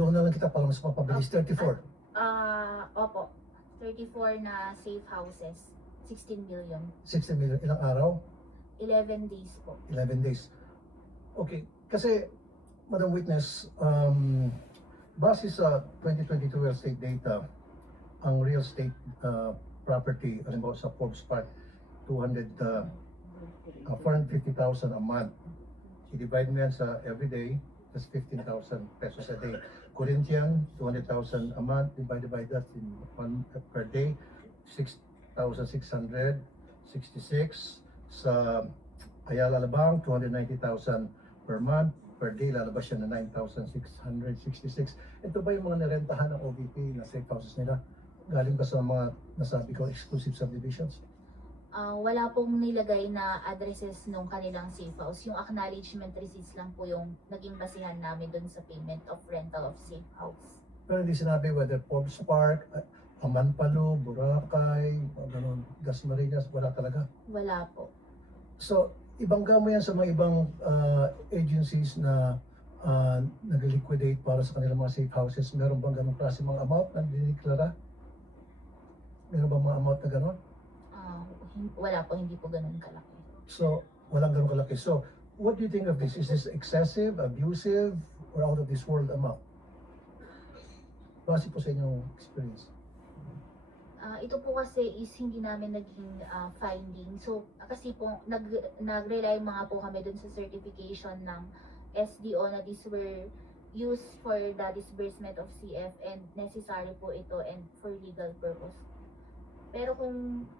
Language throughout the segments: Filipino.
Tulungan na lang kita para mas mapabilis. 34. Opo. 34 na safe houses. 16 million. 60 million. Ilang araw? 11 days po. 11 days. Okay. Kasi, Madam Witness, base sa 2022 real estate data, ang real estate property, alimbawa sa Forbes Park, 450,000 a month. I-divide mo yan sa everyday, that's 15,000 pesos a day. Corinthian, 200,000 a month, divided by that in one per day, 6,666. Sa Ayala Alabang, 290,000 per month, per day, lalabas siya na 9,666. Ito ba yung mga narentahan ng OVP na safe houses nila? Galing ba sa mga nasabi ko exclusive subdivisions? Wala pong nilagay na addresses nung kanilang safe house. Yung acknowledgement receipts lang po yung naging basihan namin dun sa payment of rental of safe house. Pero hindi sinabi whether Forbes Park, Amanpalo, Boracay, ganun, Dasmariñas, wala talaga. Wala po. So, ibangga mo yan sa mga ibang agencies na nag-liquidate para sa kanilang mga safe houses. Meron bang ganung klase mga amount na diniklara? Meron bang mga amount na gano'n? Wala po, hindi po ganun kalaki. So, walang ganun kalaki. So, what do you think of this? Is this excessive, abusive, or out of this world amount? Base po sa inyong experience. Ito po kasi is hindi namin naging finding. So, kasi po, nag-rely mga po kami dun sa certification ng SDO na these were used for the disbursement of CF and necessary po ito and for legal purpose. Pero kung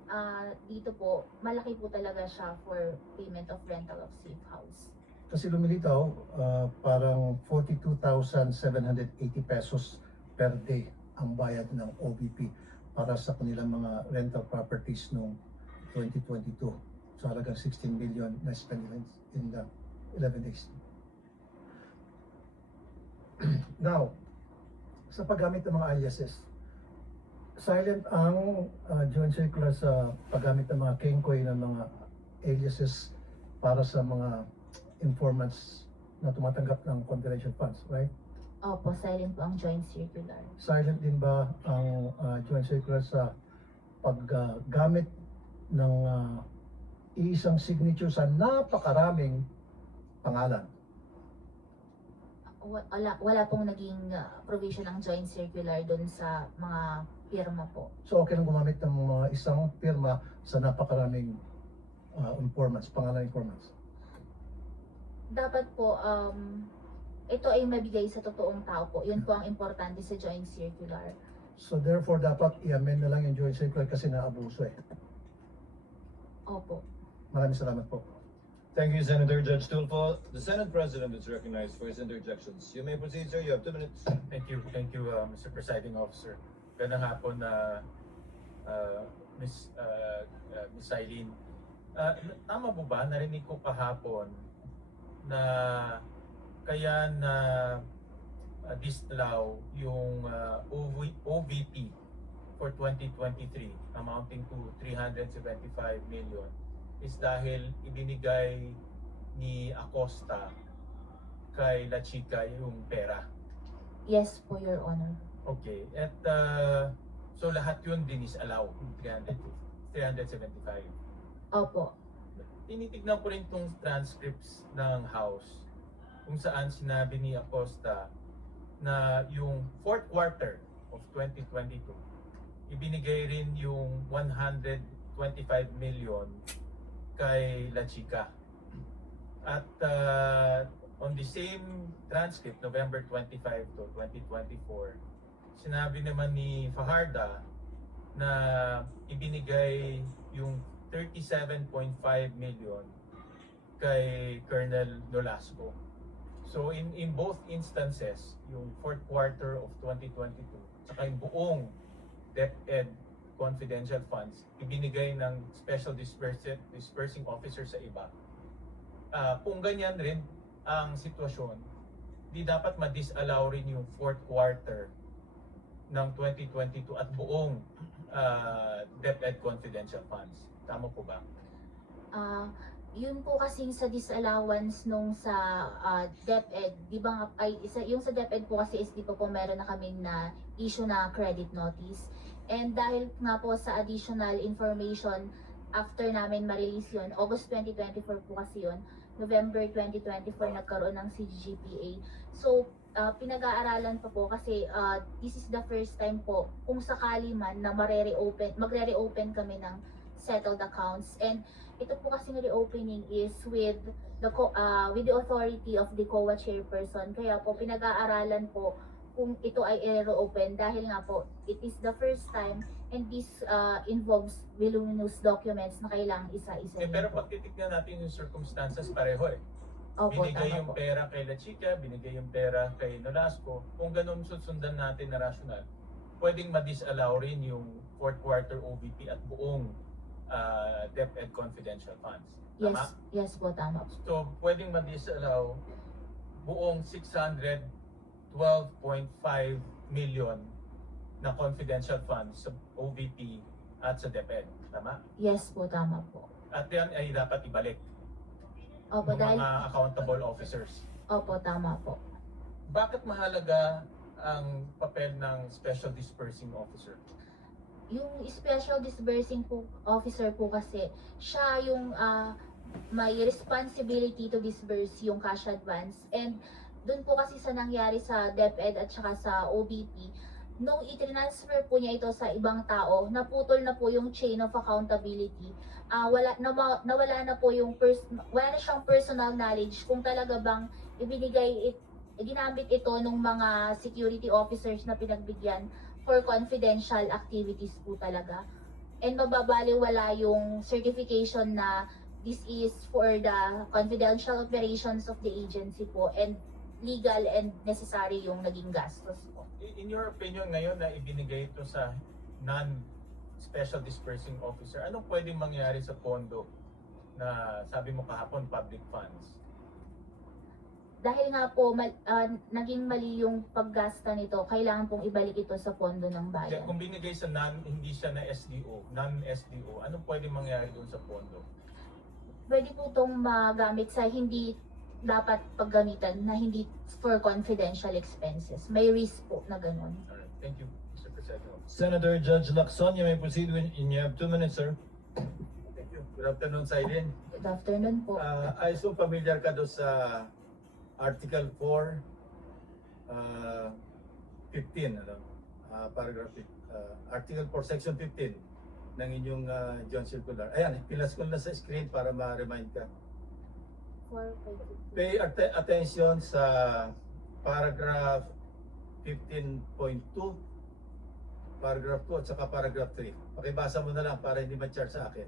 dito po, malaki po talaga siya for payment of rental of safe house. Kasi lumilitaw, parang 42,780 pesos per day ang bayad ng OVP para sa kanilang mga rental properties noong 2022. So halagang 16 million na spent in the 11 days. Now, sa paggamit ng mga aliases, silent ang joint circular sa paggamit ng mga kengkoy ng mga aliases para sa mga informants na tumatanggap ng confidential funds, right? Opo, silent po ang joint circular. Silent din ba ang joint circular sa paggamit ng isang signature sa napakaraming pangalan? Wala pong naging provision ng joint circular doon sa mga firma po. So okay lang gumamit ng isang firma sa napakaraming informants, pangalan informants? Dapat po, ito ay mabigay sa totoong tao po. Yun po ang importante sa joint circular. So therefore, dapat i-amend na lang yung joint circular kasi naabuso eh. Opo. Maraming salamat po. Thank you, Senator Judge Tulfo. The Senate President is recognized for his interjections. You may proceed, sir. You have 2 minutes. Thank you, Mr. Presiding Officer. Gandang hapon na Miss Eileen. Tama po ba, narinig ko kahapon na kaya na disallow yung OVP for 2023 amounting to 375 million is dahil ibinigay ni Acosta kay La Chica yung pera. Yes po, Your Honor. Okay. At so lahat yun dinisallow, 375. Opo. Tinitignan ko rin itong transcripts ng House kung saan sinabi ni Acosta na yung fourth quarter of 2022 ibinigay rin yung 125 million kay La Chica. At on the same transcript, November 25 to 2024, sinabi naman ni Fajarda na ibinigay yung 37.5 million kay Colonel Nolasco. So in both instances, yung fourth quarter of 2022, saka yung buong DepEd confidential funds, ibinigay ng Special Dispersing Officer sa iba. Kung ganyan rin ang sitwasyon, di dapat ma-disallow rin yung fourth quarter ng 2022 at buong DepEd confidential funds. Tama po ba? Yun po kasing sa disallowance nung sa DepEd, di ba nga, yung sa DepEd po kasi is di pa po meron na kaming na issue na credit notice. And dahil nga po sa additional information after namin ma-release yun, August 2024 po kasi yun, November 2024 nagkaroon ng CGPA. So, pinag-aaralan pa po kasi this is the first time po kung sakali man na magre-reopen kami ng settled accounts. And ito po kasi reopening is with the authority of the COA chairperson. Kaya po pinag-aaralan po kung ito ay i-reopen dahil nga po it is the first time and this involves voluminous documents na kailangang isa-isa. Pero pag titignan natin yung circumstances, pareho eh. Opo, Binigay tama yung po. pera kay La Chica, binigay yung pera kay Nolasco. Kung ganun susundan natin na rational, pwedeng ma-disallow rin yung fourth quarter OVP at buong DepEd confidential funds. Tama? Yes po, tama po. So, pwedeng ma-disallow buong 612.5 million na confidential funds sa OVP at sa DepEd. Tama? Yes po, tama po. At yan ay dapat ibalik Opo, ng dahil, mga accountable officers. opo, tama po. Bakit mahalaga ang papel ng Special Dispersing Officer? Yung special disbursing po, officer po kasi, siya yung may responsibility to disburse yung cash advance. And dun po kasi sa nangyari sa DepEd at saka sa OBP, nung i-transfer po niya ito sa ibang tao, naputol na po yung chain of accountability. Nawala na po yung wala na siyang personal knowledge kung talaga bang ginamit ito ng mga security officers na pinagbigyan for confidential activities po talaga. And mababaliwala yung certification na this is for the confidential operations of the agency po and legal and necessary yung naging gastos po. In your opinion ngayon na ibinigay ito sa non-Special Dispersing Officer, anong pwedeng mangyari sa pondo na sabi mo kahapon public funds? Dahil nga po naging mali yung paggasta nito, kailangan pong ibalik ito sa pondo ng Kaya bayan. kung binigay sa hindi siya na SDO, non-SDO, anong pwedeng mangyari doon sa pondo? Pwede po itong magamit sa hindi dapat paggamitan na hindi for confidential expenses. May risk po na ganun. Alright, thank you, Mr. President. Senator Judge Lacson, you may proceed when you have 2 minutes, sir. Thank you. Good afternoon, Sailin. Good afternoon po. I assume familiar ka doon sa Article 4, 15, paragraph, Article 4, Section 15 ng inyong John Circular. Ayan, pilas ko na sa screen para ma-remind ka. Pay attention sa paragraph 15.2, paragraph 2 at saka paragraph 3. Pakibasa mo na lang para hindi ma-charge sa akin.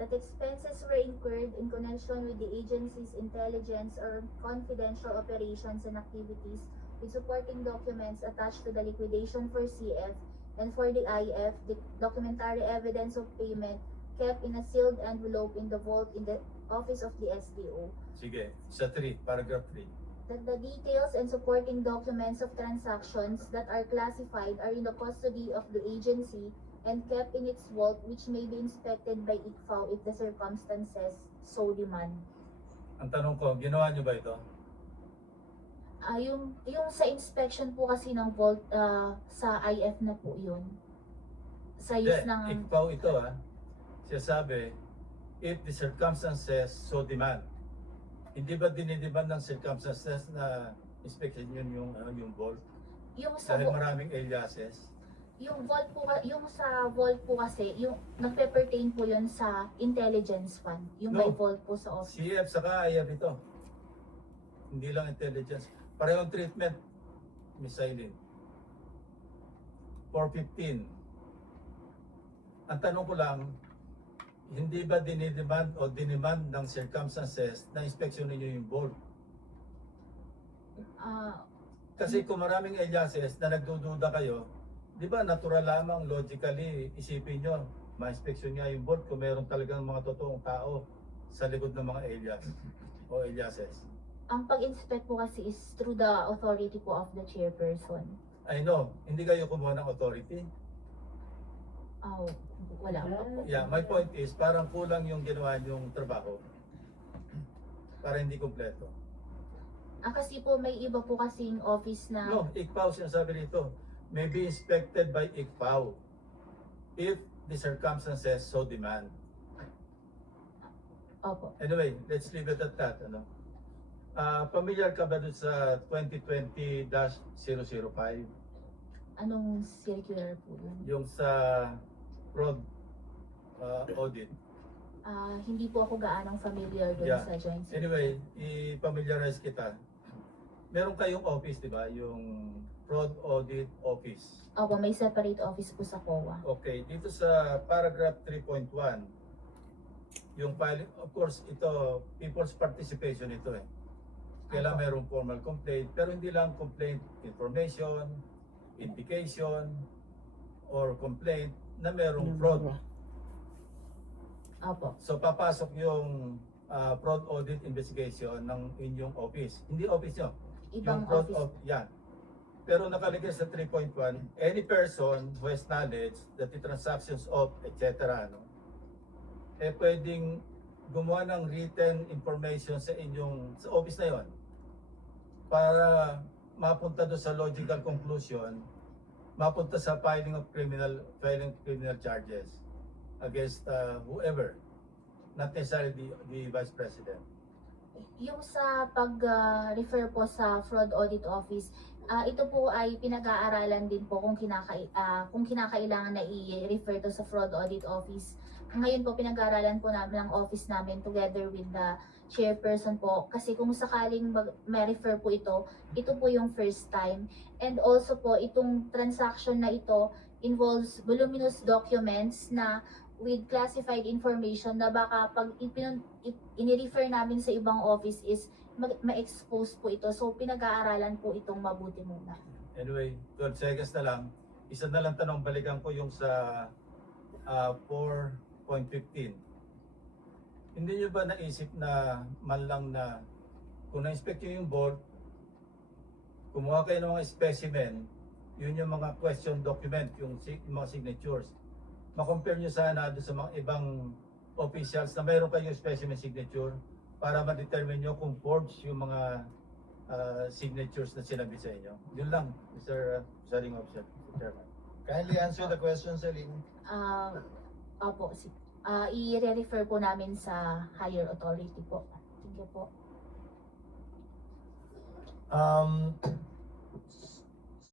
That expenses were incurred in connection with the agency's intelligence or confidential operations and activities with supporting documents attached to the liquidation for CF and for the IF, the documentary evidence of payment kept in a sealed envelope in the vault in the office of the SDO. Sige, sa 3, paragraph 3. That the details and supporting documents of transactions that are classified are in the custody of the agency and kept in its vault, which may be inspected by ICFAO if the circumstances so demand. Ang tanong ko, ginawa nyo ba ito? Yung sa inspection po kasi ng vault, sa IF na po yun. Sa use ng... ICFAO ito Siya sabi, if the circumstances so demand. Hindi ba dinidemand ng circumstances na inspection yun yung vault? Yung sa Dahil maraming aliases. yung vault po, yung sa vault po kasi, yung nagpe-pertain po yun sa intelligence fund. Yung may No. vault po sa office. CF saka IF ito. Hindi lang intelligence. Parehong treatment, Miss Aileen. 415. Ang tanong ko lang, hindi ba dinidemand o dinemand ng circumstances na inspeksyon ninyo yung vault? Kasi kung maraming aliases na nagdududa kayo, di ba natural lamang logically isipin nyo, ma-inspeksyon nga yung vault kung meron talagang mga totoong tao sa likod ng mga alias o aliases. Ang pag-inspect po kasi is through the authority po of the chairperson. I know, hindi kayo kumuha ng authority. Wala pa po. Yeah, my point is parang kulang yung ginawa yung trabaho. para hindi kompleto. Kasi po may iba po kasing office na No, ICPAO sinasabi rito, may be inspected by ICPAO if the circumstances so demand. opo. Anyway, let's leave it at that. Ano? Familiar ka ba dun sa 2020-005? Anong circular po yun? Yung sa fraud audit. Hindi po ako gaanong familiar doon Yeah. sa joint circular. Anyway, i-familiarize kita. Meron kayong office, di ba? Yung fraud audit office. Opo, may separate office po sa COA. Okay, dito sa paragraph 3.1, yung filing, of course, ito, people's participation ito eh. Kailangan Opo. merong formal complaint, pero hindi lang complaint, information, indication, or complaint na merong fraud. Opo. So papasok yung fraud audit investigation ng inyong office. Hindi office nyo. Ibang Yung fraud office. yan. Pero nakalagay sa 3.1, any person who has knowledge that the transactions of, etc. No, pwedeng gumawa ng written information sa inyong, sa office na yon para mapunta doon sa logical conclusion, mapunta sa filing criminal charges against whoever, not necessarily the Vice President. Yung sa pag-refer po sa fraud audit office, ito po ay pinag-aaralan din po kung kinakailangan na i-refer to sa fraud audit office. Ngayon po pinag-aaralan po namin ang office namin together with the chairperson po, kasi kung sakaling ma-refer po ito po yung first time. And also po itong transaction na ito involves voluminous documents na with classified information na baka pag ini-refer namin sa ibang office is ma-expose po ito. So pinag-aaralan po itong mabuti muna. Anyway, 12 seconds na lang. Isa na lang tanong, balikan ko yung sa 4.15. Hindi nyo ba naisip na man lang na kung na-inspect nyo yung board, kumuha kayo ng mga specimen, yun yung mga question document, yung mga signatures. Ma-compare nyo sana doon sa mga ibang officials na mayroon kayong specimen signature para ma-determine nyo kung forged yung mga signatures na sinabi sa inyo. Yun lang, Mr. Presiding Officer, Mr. Chairman. Kindly answer the question, Celine. Opo, i-refer po namin sa higher authority po. Thank you po.